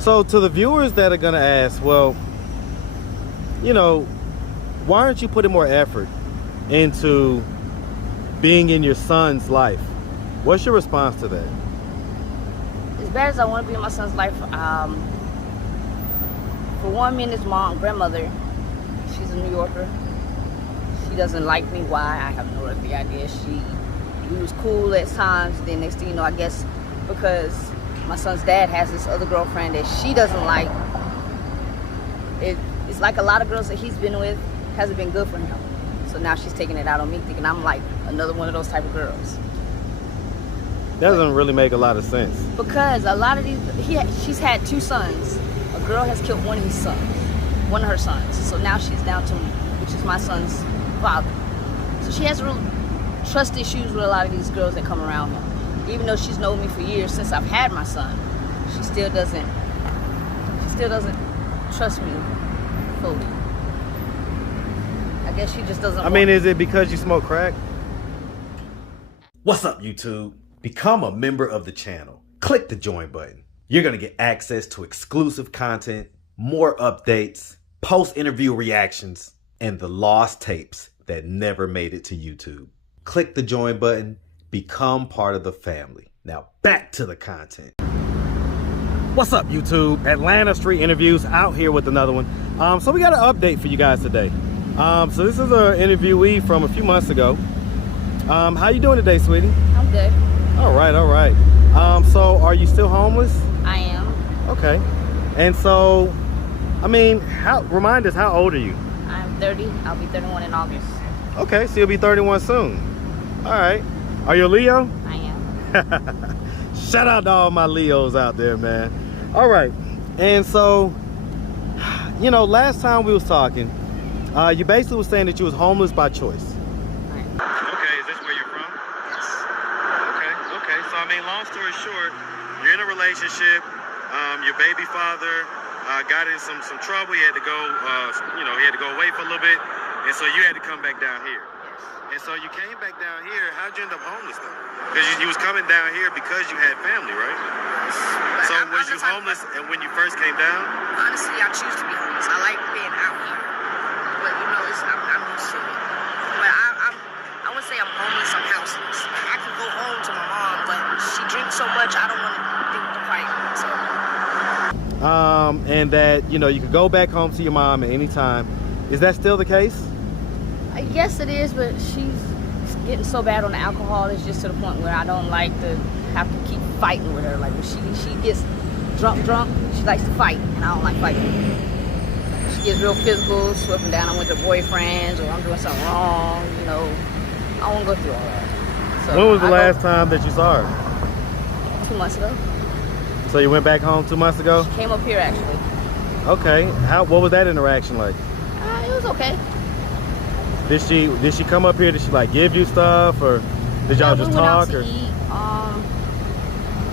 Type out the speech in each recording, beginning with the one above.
So to the viewers that are gonna ask, well, you know, why aren't you putting more effort into being in your son's life? What's your response to that? As bad as I want to be in my son's life, for one, me and his grandmother, she's a New Yorker. She doesn't like me. Why? I have no earthly idea. We was cool at times. Then next thing you know, I guess because my son's dad has this other girlfriend that she doesn't like. It's like a lot of girls that he's been with hasn't been good for him. So now she's taking it out on me, thinking I'm like another one of those type of girls. That doesn't really make a lot of sense. Because a lot of she's had 2 sons. A girl has killed one of her sons. So now she's down to me, which is my son's father. So she has real trust issues with a lot of these girls that come around him. Even though she's known me for years since I've had my son, she still doesn't trust me fully. I guess she just doesn't. I mean, is it because you smoke crack? What's up, YouTube? Become a member of the channel. Click the join button. You're going to get access to exclusive content, more updates, post-interview reactions, and the lost tapes that never made it to YouTube. Click the join button. Become part of the family. Now back to the content. What's up, YouTube? Atlanta Street Interviews out here with another one. So we got an update for you guys today. So this is an interviewee from a few months ago. How you doing today, sweetie? I'm good. All right. So are you still homeless? I am. Okay. And so, I mean, remind us, how old are you? I'm 30. I'll be 31 in August. Okay, so you'll be 31 soon. All right. Are you a Leo? I am. Shout out to all my Leos out there, man. All right. And so, you know, last time we was talking, you basically was saying that you was homeless by choice. Right. Okay, is this where you're from? Okay. So, I mean, long story short, you're in a relationship. Your baby father got in some trouble. He had to go, he had to go away for a little bit. And so you had to come back down here. And so you came back down here. How'd you end up homeless though? Because you was coming down here because you had family, right? So was you homeless and when you first came down? Honestly, I choose to be homeless. I like being out here. But you know, I'm used to it. But I wouldn't say I'm homeless, I'm houseless. I can go home to my mom, but she drinks so much, I don't want to deal with the fight. So. And that, you know, you could go back home to your mom at any time. Is that still the case? Yes, it is, but she's getting so bad on the alcohol. It's just to the point where I don't like to have to keep fighting with her. Like when she gets drunk, she likes to fight, and I don't like fighting. She gets real physical, sweeping down. I'm with her boyfriends, or I'm doing something wrong. You know, I won't go through all that. So when was the last time that you saw her? 2 months ago. So you went back home 2 months ago? She came up here actually. Okay. What was that interaction like? It was okay. Did she come up here? Did she like give you stuff, or did y'all just talk? We went out to eat,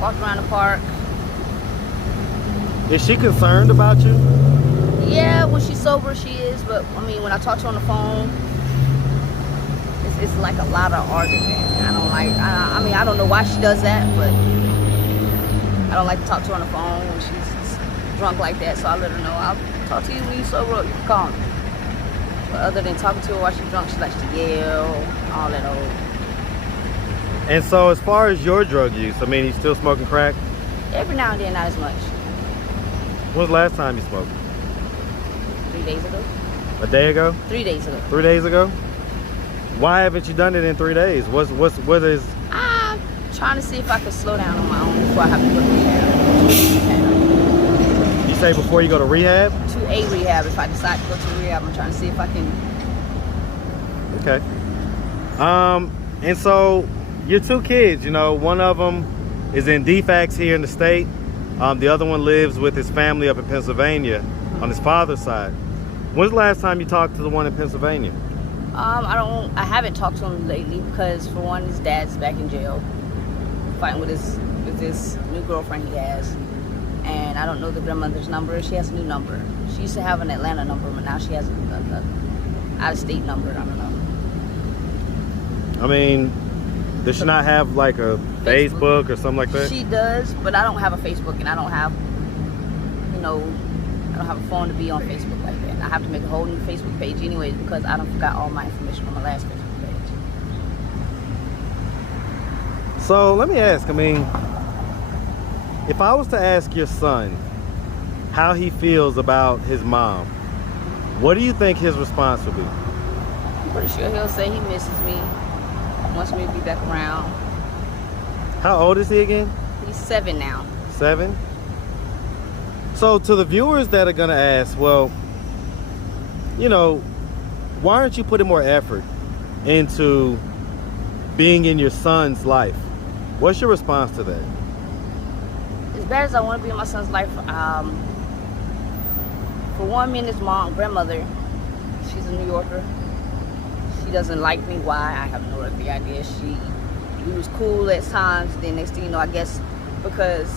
walked around the park. Is she concerned about you? Yeah, when she's sober, she is. But I mean, when I talk to her on the phone, it's like a lot of arguing. I don't like. I mean, I don't know why she does that, but I don't like to talk to her on the phone when she's drunk like that. So I let her know I'll talk to you when you're sober. You can call me. But other than talking to her while she's drunk, she likes to yell, all that old. And so as far as your drug use, I mean, you still smoking crack? Every now and then, not as much. When was the last time you smoked? 3 days ago. A day ago? 3 days ago. 3 days ago? Why haven't you done it in 3 days? What is? I'm trying to see if I can slow down on my own before I have to go to rehab. You say before you go to rehab? To a rehab. If I decide to go to rehab, I'm trying to see if I can. Okay. And so your 2 kids, you know, one of them is in DFACS here in the state. The other one lives with his family up in Pennsylvania on his father's side. When's the last time you talked to the one in Pennsylvania? I haven't talked to him lately because for one, his dad's back in jail, fighting with this new girlfriend he has. And I don't know the grandmother's number. She has a new number. She used to have an Atlanta number, but now she has a out-of-state number. I don't know. I mean, does she not have like a Facebook or something like that? She does, but I don't have a Facebook, and I don't have know, I don't have a phone to be on Facebook like that. And I have to make a whole new Facebook page anyways because I don't forgot all my information on my last Facebook page. So let me ask, I mean, if I was to ask your son how he feels about his mom, what do you think his response would be? I'm pretty sure he'll say he misses me, wants me to be back around. How old is he again? He's 7 now. 7? So to the viewers that are gonna ask, well, you know, why aren't you putting more effort into being in your son's life? What's your response to that? As bad as I want to be in my son's life, for one, me and his grandmother, she's a New Yorker. She doesn't like me. Why? I have no earthly idea. We was cool at times. Then next thing you know, I guess because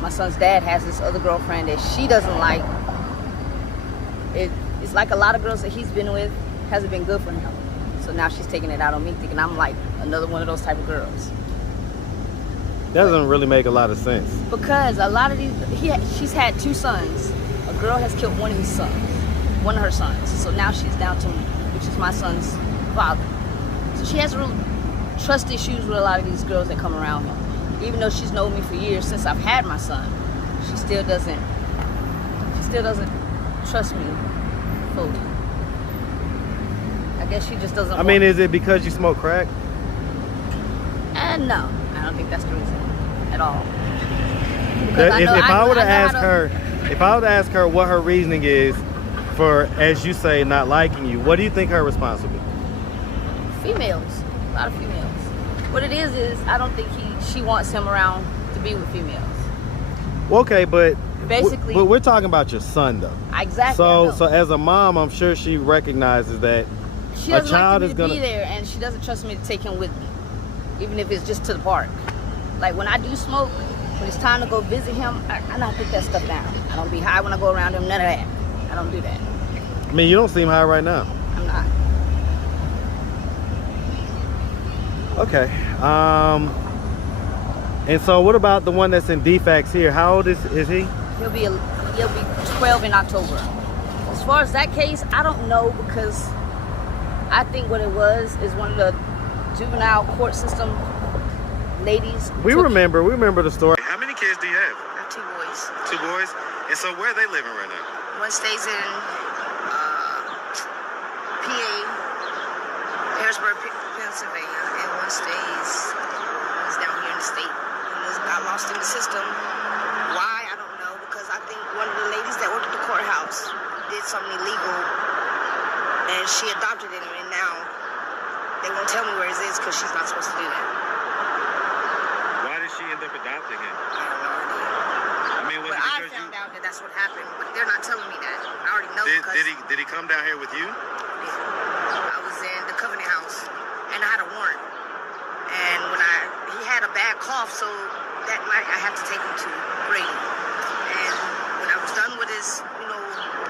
my son's dad has this other girlfriend that she doesn't like. It's like a lot of girls that he's been with hasn't been good for him. So now she's taking it out on me, thinking I'm like another one of those type of girls. That doesn't really make a lot of sense. Because a lot of these, she's had 2 sons. A girl has killed one of her sons. So now she's down to me, which is my son's father. So she has real trust issues with a lot of these girls that come around him. Even though she's known me for years since I've had my son, she still doesn't trust me fully. I guess she just doesn't. I mean, is it because you smoke crack? No, I don't think that's the reason at all. If I were to ask her what her reasoning is for, as you say, not liking you, what do you think her response would be? Females, a lot of females. What it is I don't think she wants him around to be with females. Well, okay, but basically, but we're talking about your son, though. Exactly. So as a mom, I'm sure she recognizes that she a doesn't child like is me to gonna be there, and she doesn't trust me to take him with me, even if it's just to the park. Like when I do smoke, when it's time to go visit him, I don't put that stuff down. I don't be high when I go around him. None of that. I don't do that. I mean, you don't seem high right now. I'm not. Okay. And so what about the one that's in defects here? How old is he? He'll be 12 in October. As far as that case, I don't know, because I think what it was is one of the juvenile court system ladies. We remember the story. How many kids do you have? I have 2 boys. 2 boys? And so where are they living right now? One stays in PA, Harrisburg, Pennsylvania, and one stays down here in the state. And got lost in the system. Why? I don't know, because I think one of the ladies that worked at the courthouse did something illegal, and she adopted him, and now they won't tell me where it is because she's not supposed to do that. Why did she end up adopting him? I have no idea. I mean, But I found out that that's what happened, but they're not telling me that. I already know because did he come down here with you? I was in the Covenant House, and I had a warrant. And when he had a bad cough, so that night I had to take him to Brady. And when I was done with his,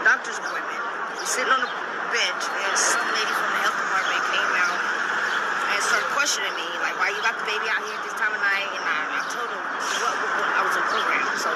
doctor's appointment, we were sitting on the bench, and some lady from the health department came out and started questioning me, like, why you got the baby out here at this time of night? And I told her what I was in program. So,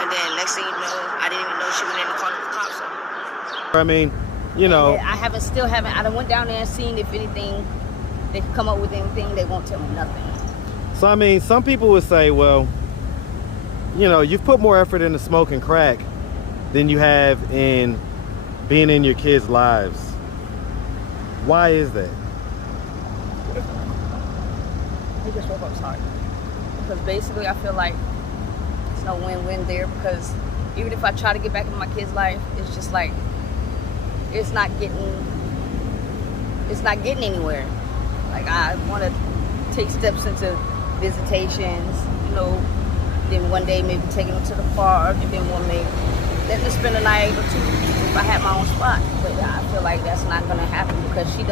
and then next thing you know, I didn't even know she went in and called the cops. I mean, I still haven't. I went down there and seen if anything, they could come up with anything. They won't tell me nothing. So I mean, some people would say, well, you've put more effort into smoking crack than you have in being in your kids' lives. Why is that? He just woke up sorry. Because basically I feel like it's no win-win there, because even if I try to get back into my kid's life, it's just like it's not getting anywhere. Like I want to take steps into visitations, then one day maybe taking them to the park, and then one may let them spend a night or 2 if I had my own spot. But I feel like that's not gonna happen, because she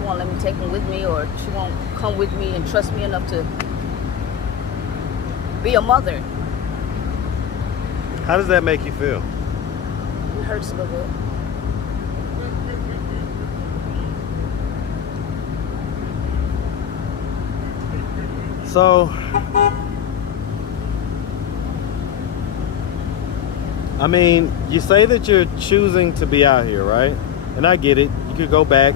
won't let me take him with me, or she won't come with me and trust me enough to be a mother. How does that make you feel? It hurts a little bit. So I mean, you say that you're choosing to be out here, right? And I get it. You could go back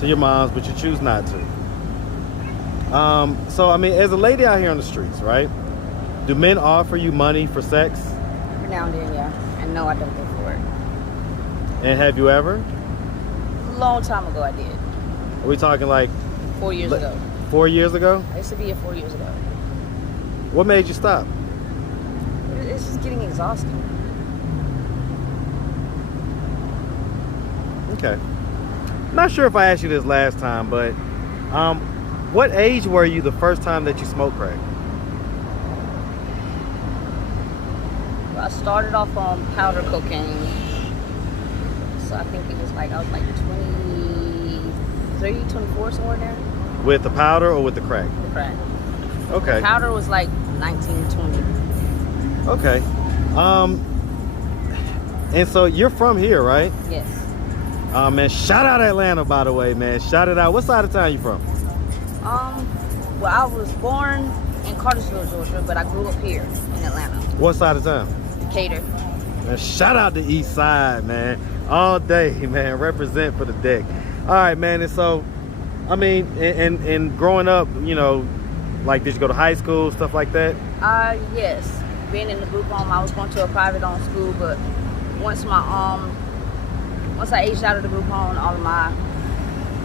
to your mom's, but you choose not to. So, I mean, as a lady out here on the streets, right? Do men offer you money for sex? Every now and then, yeah. And no, I don't go for it. And have you ever? A long time ago, I did. Are we talking like 4 years ago. 4 years ago? I used to be here 4 years ago. What made you stop? It's just getting exhausting. Okay. Not sure if I asked you this last time, but what age were you the first time that you smoked crack? I started off on powder cocaine. So I think it was like, I was like 23, 24, somewhere there. With the powder or with the crack? The crack. Okay. Powder was like 19, 20. Okay. And so you're from here, right? Yes. Man, shout out Atlanta, by the way, man. Shout it out. What side of town you from? Well, I was born in Cartersville, Georgia, but I grew up here in Atlanta. What side of town? Decatur. Man, shout out the east side, man. All day, man. Represent for the deck. All right, man. And so, I mean, and growing up, you know, like, did you go to high school, stuff like that? Yes. Being in the group home, I was going to a private-owned school, but once I aged out of the group home, all of my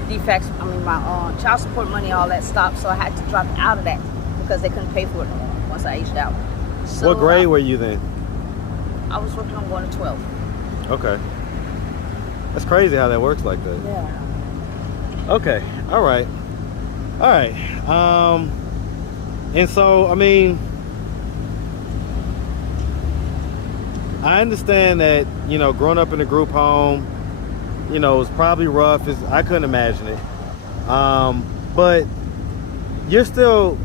defects, my child support money, all that stopped, so I had to drop out of that because they couldn't pay for it no more once I aged out. So, what grade were you then? I was working on going to 12. Okay. That's crazy how that works like that. Yeah. Okay. All right. All right. And so, I mean, I understand that, you know, growing up in a group home, you know, it was probably rough. I couldn't imagine it. But you're still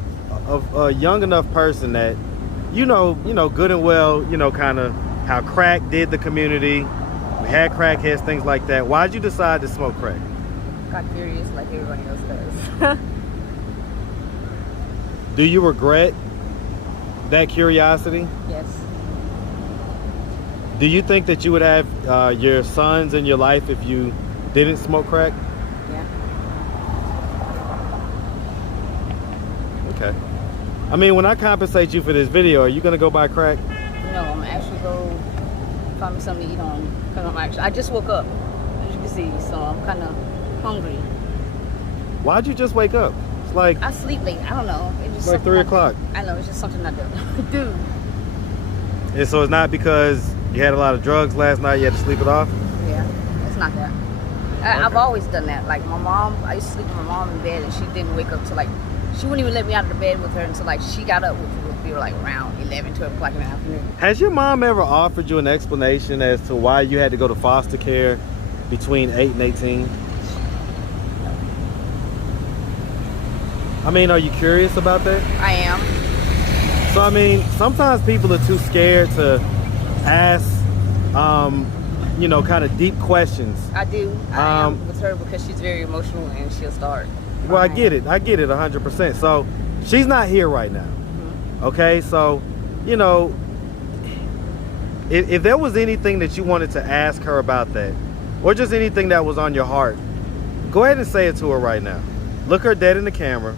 a young enough person that, you know, good and well, you know, kind of how crack did the community. We had crackheads, things like that. Why'd you decide to smoke crack? Got curious like everybody else does. Do you regret that curiosity? Yes. Do you think that you would have your sons in your life if you didn't smoke crack? Yeah. Okay. I mean, when I compensate you for this video, are you gonna go buy crack? No, I'm actually go find me something to eat on. Cause I just woke up, as you can see, so I'm kind of hungry. Why'd you just wake up? It's like I sleep late. I don't know. It's just like 3 o'clock. I know it's just something I do. And so it's not because you had a lot of drugs last night. You had to sleep it off. Yeah, it's not that. I've always done that. Like my mom, I used to sleep with my mom in bed, and she didn't wake up till like, she wouldn't even let me out of the bed with her until like she got up, which would be like around 11, 12 o'clock in the afternoon. Has your mom ever offered you an explanation as to why you had to go to foster care between 8 and 18? I mean, are you curious about that? I am. So, I mean, sometimes people are too scared to ask, you know, kind of deep questions. I do. I am with her because she's very emotional and she'll start. Well, I get it 100%. So she's not here right now. Mm-hmm. Okay, so, you know, if there was anything that you wanted to ask her about that, or just anything that was on your heart, go ahead and say it to her right now. Look her dead in the camera.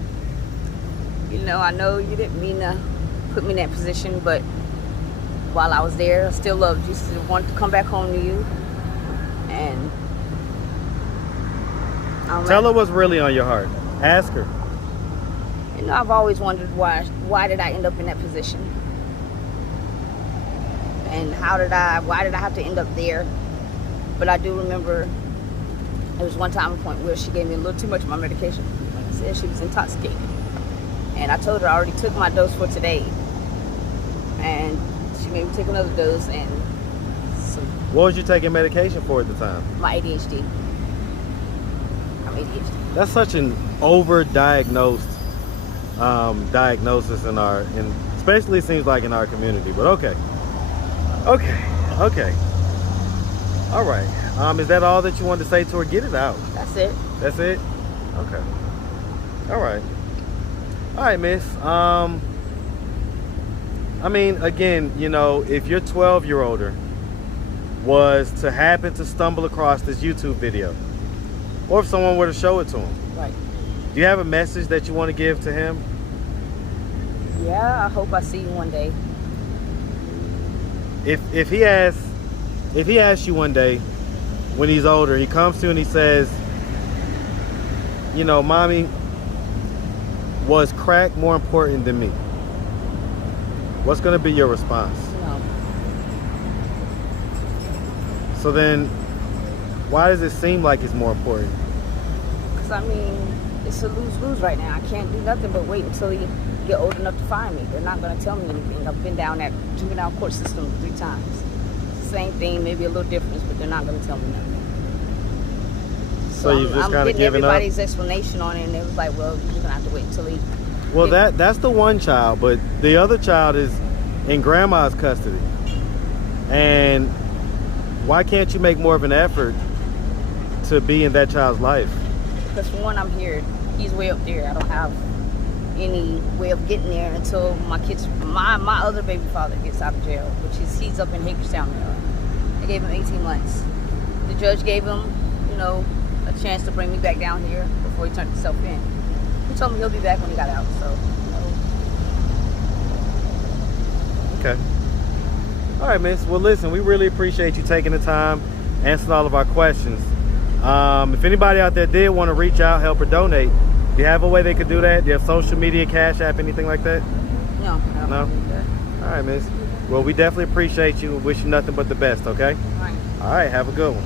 You know, I know you didn't mean to put me in that position, but while I was there, I still loved you. Still wanted to come back home to you. And tell her what's really on your heart. Ask her. You know, I've always wondered why did I end up in that position? And why did I have to end up there? But I do remember there was one time point where she gave me a little too much of my medication. Like I said, she was intoxicated. And I told her I already took my dose for today. And she made me take another dose, and so. What was you taking medication for at the time? My ADHD. I'm ADHD. That's such an over-diagnosed diagnosis and especially it seems like in our community, but okay. All right. Is that all that you wanted to say to her? Get it out. That's it. That's it? Okay. All right, miss. I mean, again, you know, if you're 12, you're older. was to happen to stumble across this YouTube video, or if someone were to show it to him, Right. do you have a message that you want to give to him? Yeah, I hope I see you one day. If he asks you one day when he's older, he comes to you and he says, you know, mommy, was crack more important than me? What's going to be your response? No. So then, why does it seem like it's more important? Because, I mean, it's a lose-lose right now. I can't do nothing but wait until you get old enough to find me. They're not going to tell me anything. I've been down that juvenile court system 3 times. Same thing, maybe a little difference, but they're not going to tell me nothing. So you've just I'm kind of getting given up? everybody's explanation on it, and it was like, well, you're going to have to wait until he... Well, that's the one child, but the other child is in grandma's custody. And why can't you make more of an effort to be in that child's life? Because for one, I'm here. He's way up there. I don't have any way of getting there until my other baby father gets out of jail, which is, he's up in Hagerstown, Maryland. They gave him 18 months. The judge gave him, you know, a chance to bring me back down here before he turned himself in. He told me he'll be back when he got out, so, you know. Okay. All right, miss. Well, listen, we really appreciate you taking the time, answering all of our questions. If anybody out there did want to reach out, help, or donate, do you have a way they could do that? Do you have social media, Cash App, anything like that? No, I don't No? believe that. All right, miss. Well, we definitely appreciate you and wish you nothing but the best, okay? All right. All right, have a good one.